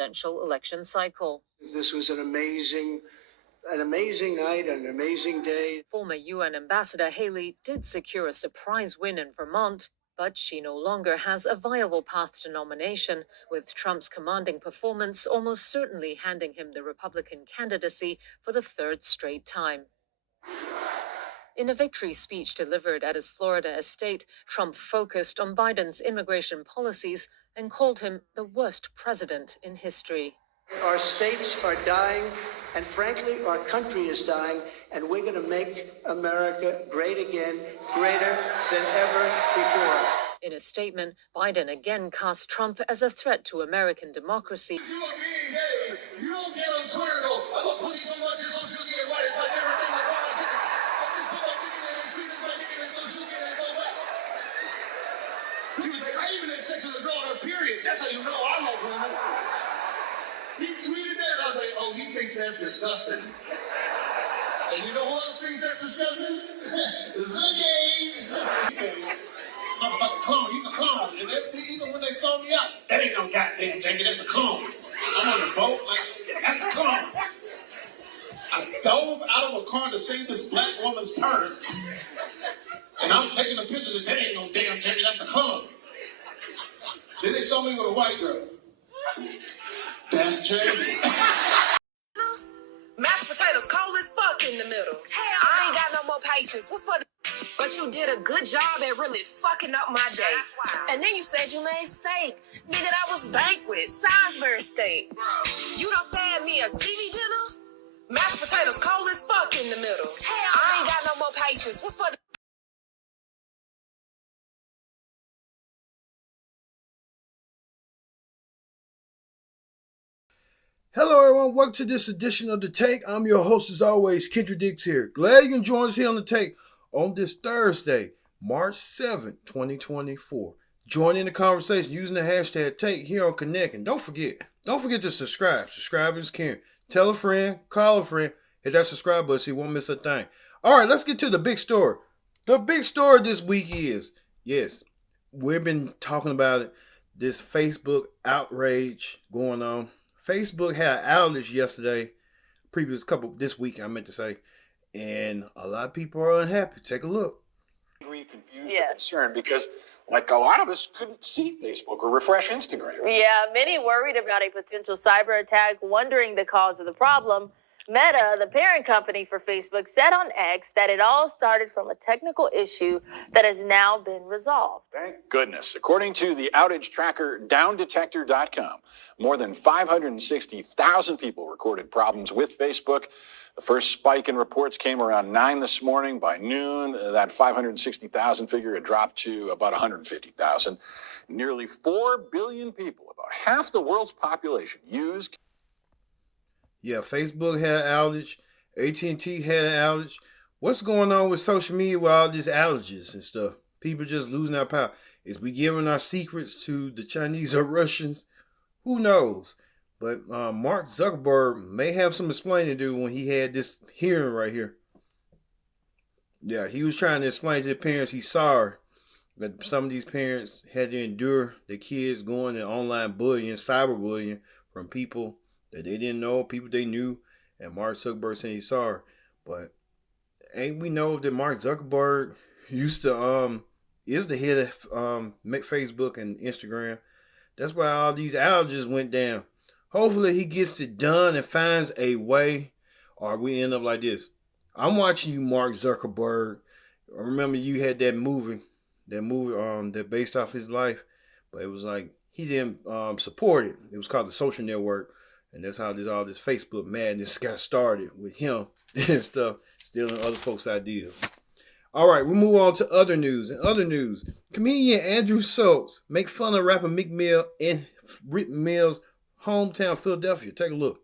presidential election cycle. This was an amazing night, an amazing day. Former UN Ambassador Haley did secure a surprise win in Vermont, but she no longer has a viable path to nomination, with Trump's commanding performance almost certainly handing him the Republican candidacy for the third straight time. In a victory speech delivered at his Florida estate, Trump focused on Biden's immigration policies and called him the worst president in history. Our states are dying, and frankly, our country is dying, and we're going to make America great again, greater than ever before. In a statement, Biden again cast Trump as a threat to American democracy. You don't get on Twitter and go, I love pussy so much, it's so juicy and white, it's my favorite thing. I put my dick in. I just put my dick in and it squeezes my dick and it's so juicy and it's so wet. He was like, I even had sex with a girl on her period. That's how you know I love women. He tweeted that and I was like, oh, he thinks that's disgusting. And you know who else thinks that's disgusting? The gays. Motherfucking clone, he's a clone. And everything, even when they saw me out, that ain't no goddamn Jamie, that's a clone. I'm on the boat, like, that's a clone. I dove out of a car to save this black woman's purse. And I'm taking a picture that ain't no damn Jamie, that's a clone. Then they saw me with a white girl. That's Jamie. Mashed potatoes cold as fuck in the middle. I ain't got no more patience. What's for the... But you did a good job at really fucking up my day. And then you said you made steak. Nigga, that was banquet. Salisbury steak. You done fed me a TV dinner? Mashed potatoes cold as fuck in the middle. I ain't got no more patience. What's for the... Hello everyone, welcome to this edition of The Take. I'm your host as always, Tik here. Glad you can join us here on The Take on this Thursday, March 7th, 2024. Join in the conversation using the hashtag Take here on Connect. And don't forget to subscribe. Subscribe is caring. Tell a friend, call a friend, hit that subscribe button so you won't miss a thing. Alright, let's get to the big story. The big story this week is, yes, we've been talking about it, this Facebook outrage going on. Facebook had an outage yesterday, this week I meant to say, and a lot of people are unhappy. Take a look. Angry, confused, or concerned because, like, a lot of us couldn't see Facebook or refresh Instagram. Yeah, many worried about a potential cyber attack, wondering the cause of the problem. Meta, the parent company for Facebook, said on X that it all started from a technical issue that has now been resolved. Thank goodness. According to the outage tracker downdetector.com, more than 560,000 people recorded problems with Facebook. The first spike in reports came around 9 this morning. By noon, that 560,000 figure had dropped to about 150,000. Nearly 4 billion people, about half the world's population, used. Yeah, Facebook had an outage. AT&T had an outage. What's going on with social media with all these outages and stuff? People just losing their power. Is we giving our secrets to the Chinese or Russians? Who knows? But Mark Zuckerberg may have some explaining to do when he had this hearing right here. Yeah, he was trying to explain to the parents he's sorry that some of these parents had to endure their kids going to online bullying, cyberbullying from people that they didn't know, people they knew, and Mark Zuckerberg saying he's sorry. But ain't we know that Mark Zuckerberg used to is the head of Facebook and Instagram. That's why all these outages went down. Hopefully he gets it done and finds a way, or we end up like this. I'm watching you, Mark Zuckerberg. I remember you had that movie that based off his life, but it was like he didn't support it. It was called The Social Network. And that's how all this Facebook madness got started with him and stuff, stealing other folks' ideas. All right, we move on to other news. In other news, comedian Andrew Schultz make fun of rapper Meek Mill in Rick Mill's hometown, Philadelphia. Take a look.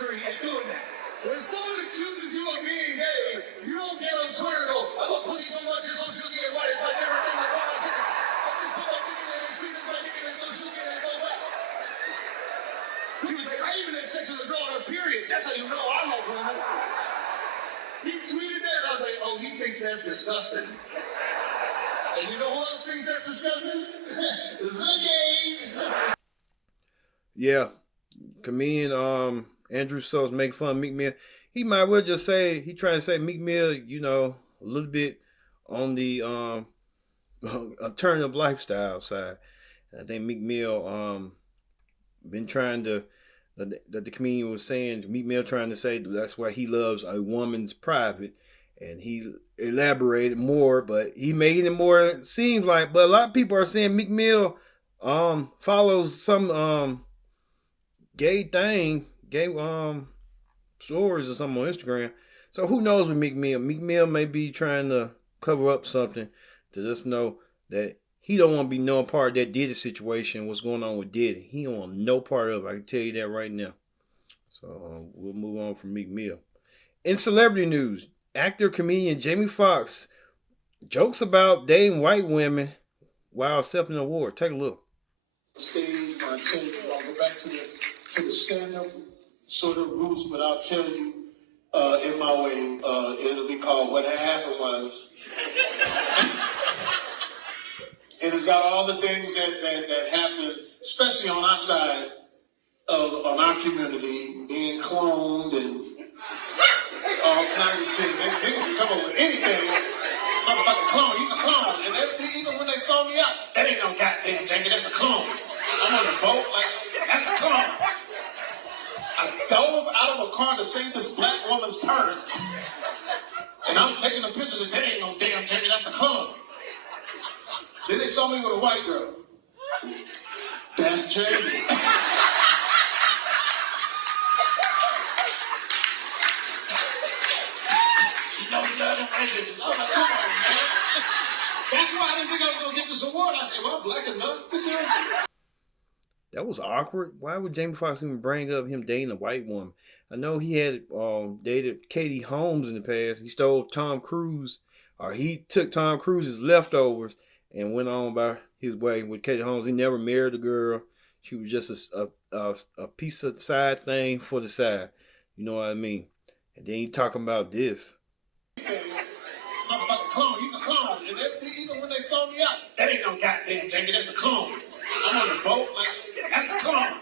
At doing that. When someone accuses you of being gay, you don't get on Twitter and go, I love pussy so much, it's so juicy and white, it's my favorite thing. I just put my dick in and it squeezes my dick and it's so juicy and it's so wet. He was like, I even had sex with a girl on her period. That's how you know I love women. He tweeted that, and I was like, oh, he thinks that's disgusting. And you know who else thinks that's disgusting? The gays. Yeah, comedian Andrew Schultz make fun of Meek Mill. He might well just say he trying to say Meek Mill, you know, a little bit on the alternative lifestyle side. I think Meek Mill been trying to that the comedian was saying Meek Mill trying to say that's why he loves a woman's private, and he elaborated more, but he made it more it seems like. But a lot of people are saying Meek Mill follows some gay stories or something on Instagram. So who knows with Meek Mill? Meek Mill may be trying to cover up something to just know that he don't want to be no part of that Diddy situation. What's going on with Diddy? He don't want no part of it. I can tell you that right now. So we'll move on from Meek Mill. In celebrity news, actor comedian Jamie Foxx jokes about dating white women while accepting an award. Take a look. Stage, I'll go back to the stand-up sort of roots, but I'll tell you in my way, it'll be called What Happened Was. And it's got all the things that happens, especially on our side of our community, being cloned and all kinds of shit. Niggas can come up with anything. Motherfucking clone, he's a clone. And even when they saw me out, that ain't no goddamn janky, that's a clone. I'm on a boat, like, that's a clone. I dove out of a car to save this black woman's purse. And I'm taking a picture that ain't no damn janky, that's a clone. Then they saw me with a white girl. That's Jamie. You know he love them Raiders. I was like, come on, man. That's why I didn't think I was going to get this award. I said, am I black enough to do it? That was awkward. Why would Jamie Foxx even bring up him dating a white woman? I know he had dated Katie Holmes in the past. He stole Tom Cruise, or he took Tom Cruise's leftovers and went on by his way with Katie Holmes. He never married the girl. She was just a piece of side thing for the side. You know what I mean? And then he talking about this. Motherfucking clone, he's a clone. And even when they saw me out, that ain't no goddamn janky, that's a clone. I'm on a boat, like, that's a clone.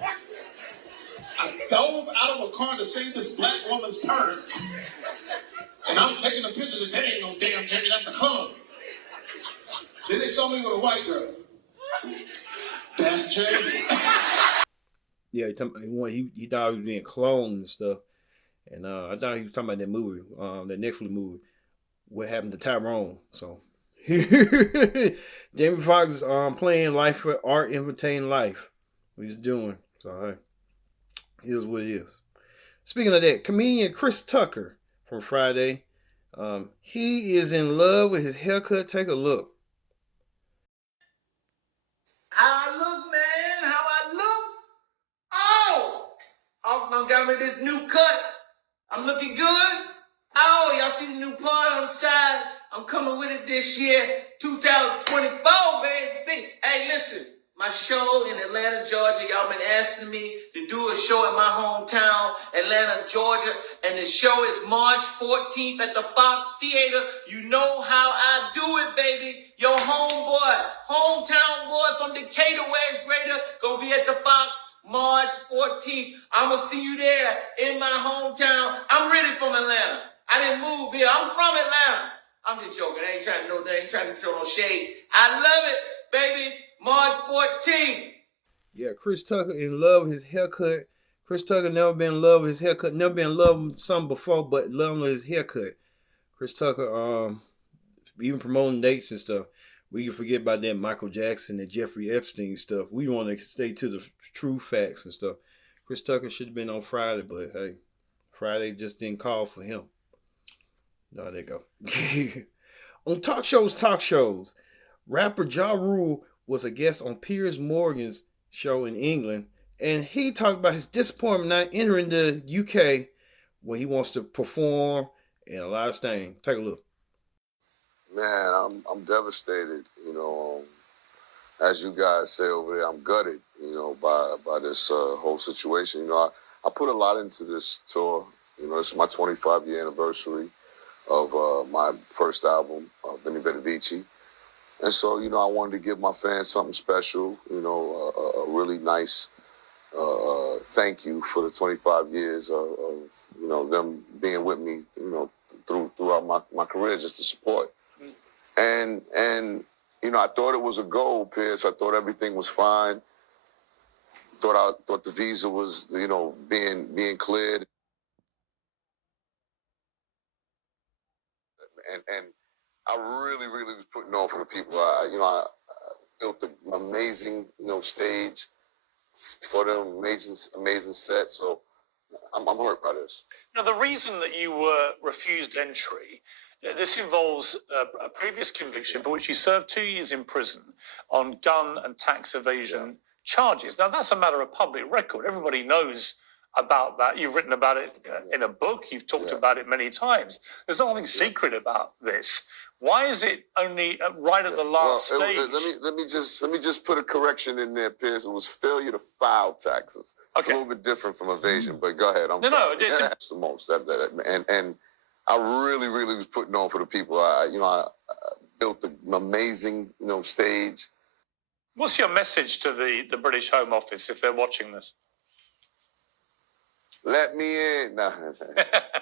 I dove out of a car to save this black woman's purse. And I'm taking a picture that ain't no damn janky, that's a clone. Then they saw me with a white girl. That's Jamie. Yeah, he thought he was being cloned and stuff. And I thought he was talking about that movie, that Netflix movie, What Happened to Tyrone. So Jamie Foxx is playing life for art, imitating life. What he's doing. So hey, here's what it is. Speaking of that, comedian Chris Tucker from Friday, he is in love with his haircut. Take a look. How I look, man? How I look? Oh! Done got me this new cut. I'm looking good. Oh, y'all see the new part on the side? I'm coming with it this year, 2024, baby. Hey, listen, my show in Atlanta, Georgia, y'all been asking me to do a show in my hometown, Atlanta, Georgia, and the show is March 14th at the Fox Theater. You know how I do it, baby. Your hometown boy from Decatur, West Greater, gonna be at the Fox March 14th. I'ma see you there in my hometown. I'm really from Atlanta. I didn't move here. I'm from Atlanta. I'm just joking. I ain't trying to show no shade. I love it, baby. March 14th. Yeah, Chris Tucker in love with his haircut. Chris Tucker never been in love with his haircut. Never been in love with something before, but love with his haircut. Chris Tucker, even promoting dates and stuff. We can forget about that Michael Jackson and Jeffrey Epstein stuff. We want to stay to the true facts and stuff. Chris Tucker should have been on Friday, but hey, Friday just didn't call for him. No, there you go. On talk shows, rapper Ja Rule was a guest on Piers Morgan's show in England, and he talked about his disappointment not entering the UK when he wants to perform and a lot of things. Take a look. Man, I'm devastated. You know, as you guys say over there, I'm gutted, by this whole situation. I put a lot into this tour. This is my 25-year anniversary of my first album, Veni Vidi Vici. And so, I wanted to give my fans something special, a really nice thank you for the 25 years of them being with me, throughout my career, just to support. And I thought it was a goal, Pierce. I thought everything was fine. Thought the visa was, being cleared. And I really, really was putting on for the people. I built an amazing, stage for them, amazing set. So I'm hurt by this. Now, the reason that you were refused entry, this involves a previous conviction for which you served 2 years in prison on gun and tax evasion charges. Now, that's a matter of public record. Everybody knows about that. You've written about it in a book. You've talked about it many times. There's nothing secret about this. Why is it only right at the last stage? Let me just put a correction in there, Pierce. It was failure to file taxes. Okay. It's a little bit different from evasion, but go ahead. I'm sorry. That's the most. And I really, really was putting on for the people. I built an amazing, stage. What's your message to the British Home Office if they're watching this? Let me in.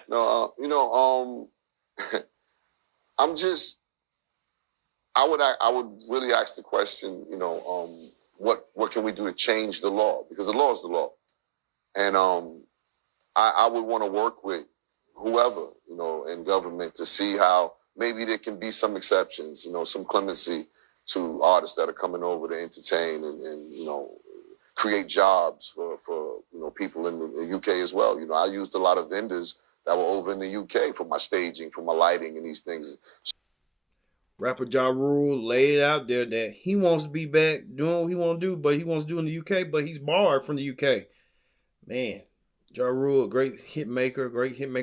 No, I would really ask the question, what can we do to change the law? Because the law is the law. And I would want to work with whoever, in government to see how maybe there can be some exceptions, some clemency to artists that are coming over to entertain and create jobs for people in the UK as well. I used a lot of vendors that were over in the UK for my staging, for my lighting and these things. Rapper Ja Rule laid out there that he wants to be back doing what he wants to do, but he wants to do in the UK, but he's barred from the UK. Man, Ja Rule, a great hit maker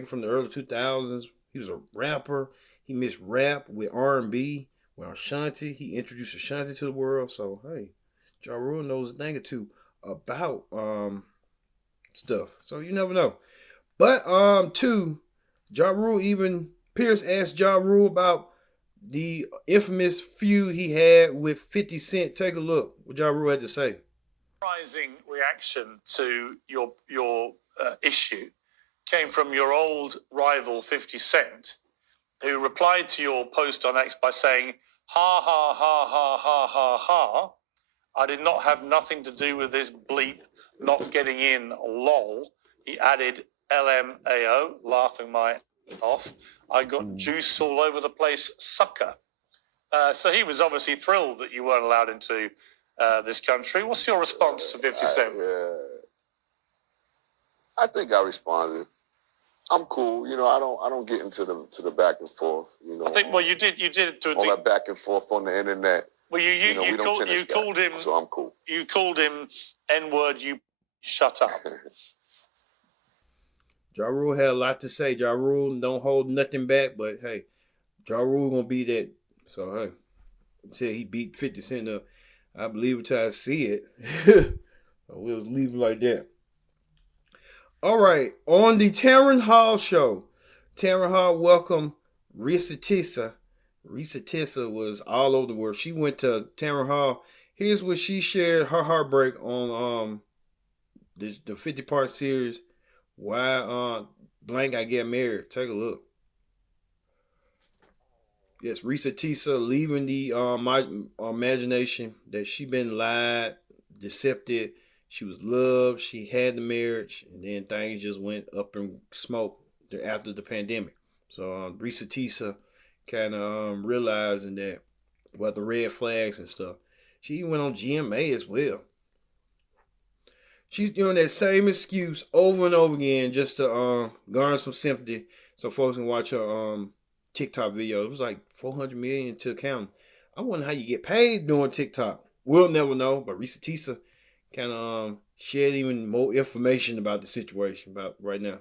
from the early 2000s. He was a rapper. He mixed rap with R&B, with Ashanti. He introduced Ashanti to the world. So, hey, Ja Rule knows a thing or two about stuff. So you never know. But Ja Rule, even Pierce asked Ja Rule about the infamous feud he had with 50 Cent. Take a look what Ja Rule had to say. Surprising reaction to your issue came from your old rival 50 Cent, who replied to your post on X by saying, "Ha ha ha ha ha ha ha. I did not have nothing to do with this bleep not getting in, lol." He added LMAO, laughing my off. "I got juice all over the place, sucker." So he was obviously thrilled that you weren't allowed into this country. What's your response to 50 Cent? I think I responded. I'm cool. I don't get into the back and forth. I think you did to all that back and forth on the internet. Well, you called him. So I'm cool. You called him N-word. You shut up. Ja Rule had a lot to say. Ja Rule don't hold nothing back, but hey, Ja Rule gonna be that. So hey, until he beat 50 Cent up, I believe it till I see it. We'll just leave it like that. All right, on the Taryn Hall show, Taryn Hall welcomed Risa Tissa. Risa Tissa was all over the world. She went to Taryn Hall. Here's what she shared her heartbreak on the 50-part series. Why blank I get married. Take a look. Yes, Risa Tissa leaving the my imagination that she been lied, decepted. She was loved. She had the marriage, and then things just went up in smoke after the pandemic. So Risa Tissa kind of realizing that, about the red flags and stuff. She even went on GMA as well. She's doing that same excuse over and over again just to garner some sympathy so folks can watch her TikTok video. It was like 400 million to account. I wonder how you get paid doing TikTok. We'll never know, but Risa Tissa kind of shared even more information about the situation about right now.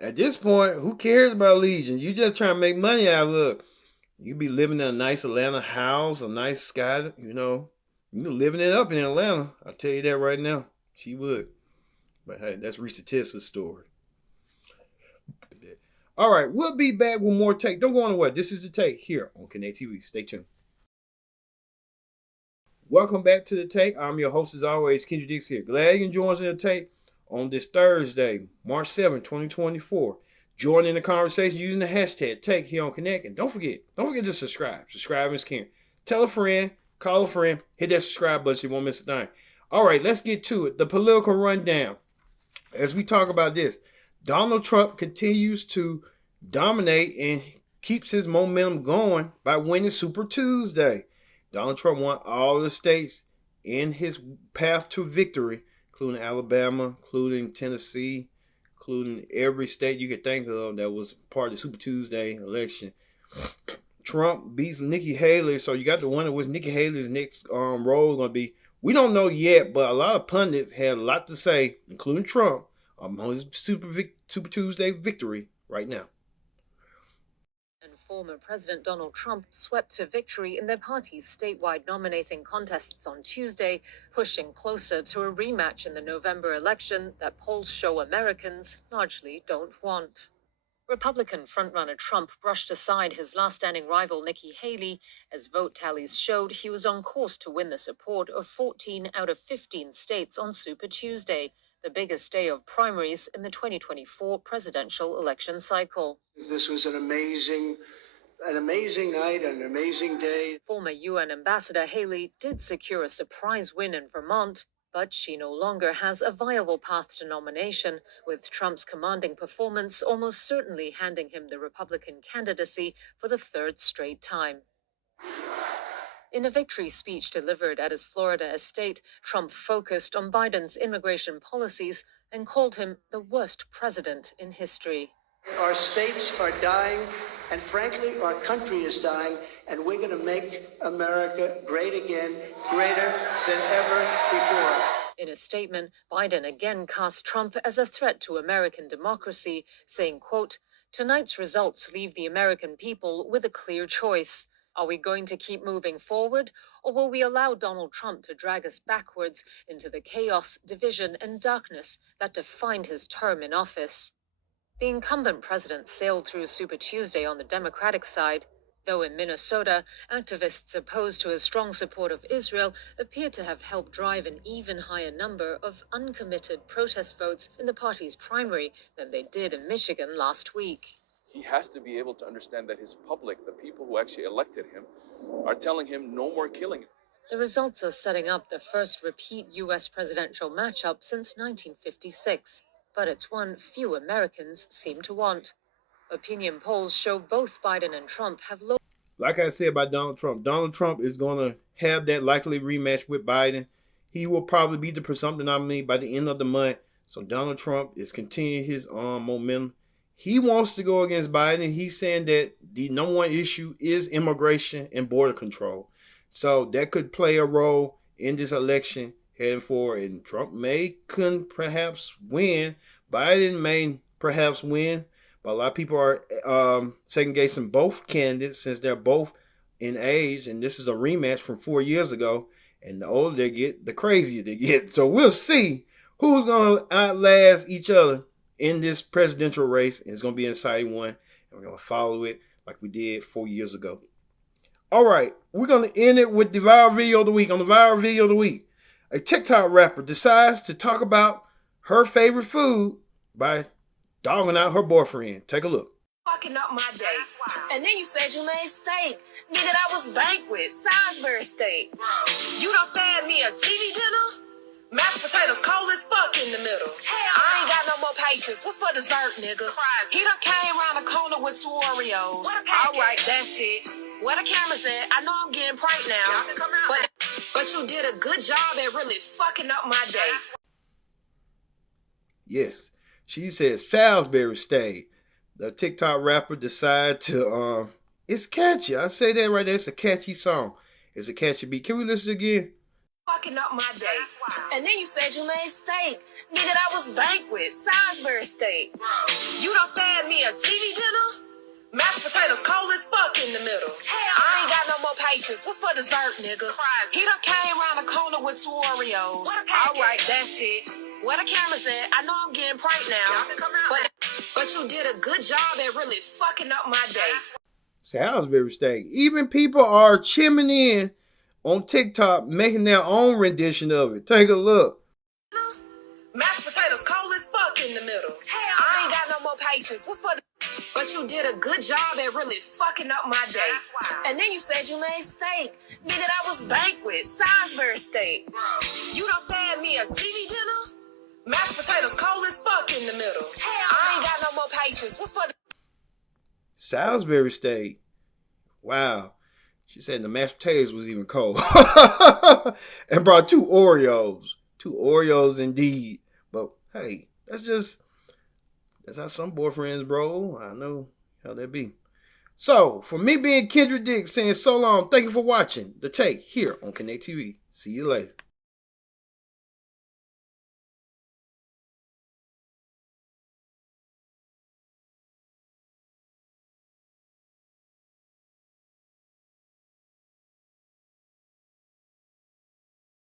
At this point, who cares about Legion? You just trying to make money out of it. You be living in a nice Atlanta house, a nice sky, living it up in Atlanta. I'll tell you that right now. She would. But hey, that's Risa Tessa's story. All right, we'll be back with more Take. Don't go anywhere. This is the Take here on Connect TV. Stay tuned. Welcome back to the Take. I'm your host as always, Kendra Dix here. Glad you can join us in the Take on this Thursday, March 7, 2024. Join in the conversation using the hashtag Take here on Connect. And don't forget to subscribe. Subscribe is king. Tell a friend, call a friend, hit that subscribe button so you won't miss a thing. All right, let's get to it. The political rundown. As we talk about this, Donald Trump continues to dominate and keeps his momentum going by winning Super Tuesday. Donald Trump won all the states in his path to victory, including Alabama, including Tennessee, including every state you could think of that was part of the Super Tuesday election. Trump beats Nikki Haley, so you got to wonder what Nikki Haley's next role is going to be. We don't know yet, but a lot of pundits had a lot to say, including Trump, on his Super Tuesday victory right now. And former President Donald Trump swept to victory in their party's statewide nominating contests on Tuesday, pushing closer to a rematch in the November election that polls show Americans largely don't want. Republican frontrunner Trump brushed aside his last-standing rival Nikki Haley as vote tallies showed he was on course to win the support of 14 out of 15 states on Super Tuesday, the biggest day of primaries in the 2024 presidential election cycle. This was an amazing night, an amazing day. Former UN Ambassador Haley did secure a surprise win in Vermont, but she no longer has a viable path to nomination, with Trump's commanding performance almost certainly handing him the Republican candidacy for the third straight time. In a victory speech delivered at his Florida estate, Trump focused on Biden's immigration policies and called him the worst president in history. Our states are dying, and frankly, our country is dying, and we're going to make America great again, greater than ever before. In a statement, Biden again cast Trump as a threat to American democracy, saying, quote, "Tonight's results leave the American people with a clear choice. Are we going to keep moving forward, or will we allow Donald Trump to drag us backwards into the chaos, division, and darkness that defined his term in office?" The incumbent president sailed through Super Tuesday on the Democratic side, though in Minnesota, activists opposed to his strong support of Israel appear to have helped drive an even higher number of uncommitted protest votes in the party's primary than they did in Michigan last week. He has to be able to understand that his public, the people who actually elected him, are telling him no more killing. The results are setting up the first repeat U.S. presidential matchup since 1956, but it's one few Americans seem to want. Opinion polls show both Biden and Trump have low. Like I said about Donald Trump is going to have that likely rematch with Biden. He will probably be the presumptive nominee by the end of the month. So Donald Trump is continuing his momentum. He wants to go against Biden. He's saying that the number one issue is immigration and border control. So that could play a role in this election heading forward. And Trump could perhaps win. Biden may perhaps win. But a lot of people are second-guessing both candidates since they're both in age. And this is a rematch from 4 years ago. And the older they get, the crazier they get. So we'll see who's going to outlast each other in this presidential race. It's going to be an exciting one. And we're going to follow it like we did 4 years ago. All right. We're going to end it with the viral video of the week. On the viral video of the week, a TikTok rapper decides to talk about her favorite food by dogging out her boyfriend. Take a look. Fucking up my day. And then you said you made steak. Nigga, that was banquet. Salisbury steak. You done fed me a TV dinner? Mashed potatoes cold as fuck in the middle. I ain't got no more patience. What's for dessert, nigga? He done came around the corner with 2 Oreos. All right, that's it. Where the camera's at? I know I'm getting pranked now. But you did a good job at really fucking up my day. Yes. She said Salisbury steak. The TikTok rapper decided to, it's catchy. I say that right there. It's a catchy song. It's a catchy beat. Can we listen again? Fucking up my day. And then you said you made steak. Nigga, that was banquet. Salisbury steak. You done fed me a TV dinner? Mashed potatoes cold as fuck in the middle. I ain't got no more patience. What's for dessert, nigga? He done came around the corner with 2 Oreos. All right, that's it. Where the cameras at? I know I'm getting pranked now. But you did a good job at really fucking up my day. Salisbury steak. Even people are chiming in on TikTok, making their own rendition of it. Take a look. Mashed potatoes cold as fuck in the middle. I ain't got no more patience. What's for But you did a good job at really fucking up my day. And then you said you made steak. Nigga, that was banquet. Salisbury steak. You done fed me a TV dinner? Mashed potatoes cold as fuck in the middle. I ain't got no more patience. What's for Salisbury steak. Wow. She said the mashed potatoes was even cold. And brought 2 Oreos. 2 Oreos indeed. But hey, that's how some boyfriends roll. I know how that be. So, for me being Kendrick Dick saying so long, thank you for watching The Take here on Connect TV. See you later.